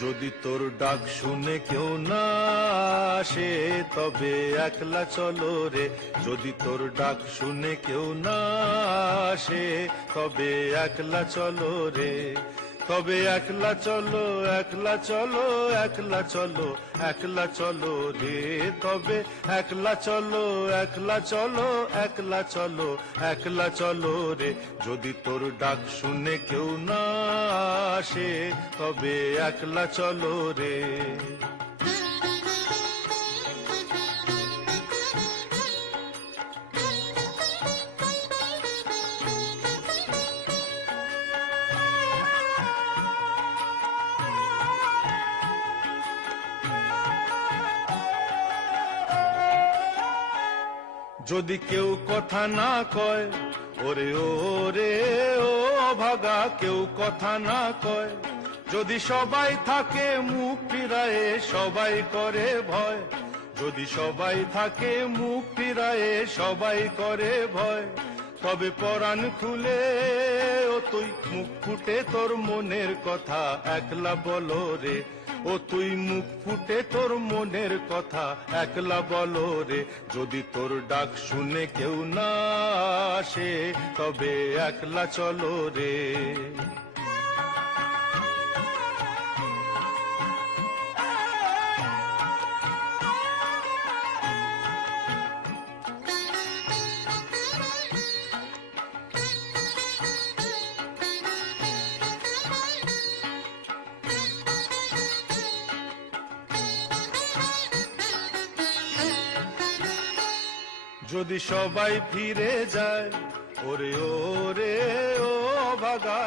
যদি তোর ডাক শুনে কেউ না আসে তবে একলা চলো রে। যদি তোর ডাক শুনে কেউ না আসে তবে একলা চলো রে। তবে একলা চলো, একলা চলো, একলা চলো, একলা চলো রে। তবে একলা চলো, একলা চলো, একলা চলো, একলা চলো রে। যদি তোর ডাক শুনে কেউ না আসে তবে একলা চলো রে। যদি কেউ কথা না কয়, ওরে ওরে ও ভাগা, কেউ কথা না কয়। যদি সবাই থাকে মুখ ফিরায়ে, সবাই করে ভয়। যদি সবাই থাকে মুখ ফিরায়ে, সবাই করে ভয়। তবে পরাণ খুলে ও তুই মুখ ফুটে তোর মনের কথা একলা বলো রে। ও তুই মুখ ফুটে তোর মনের কথা একলা বলো রে। যদি তোর ডাক শুনে কেউ না আসে তবে একলা চলো রে। যদি সবাই ফিরে যায়, ওরে ওরে ও ভাগা।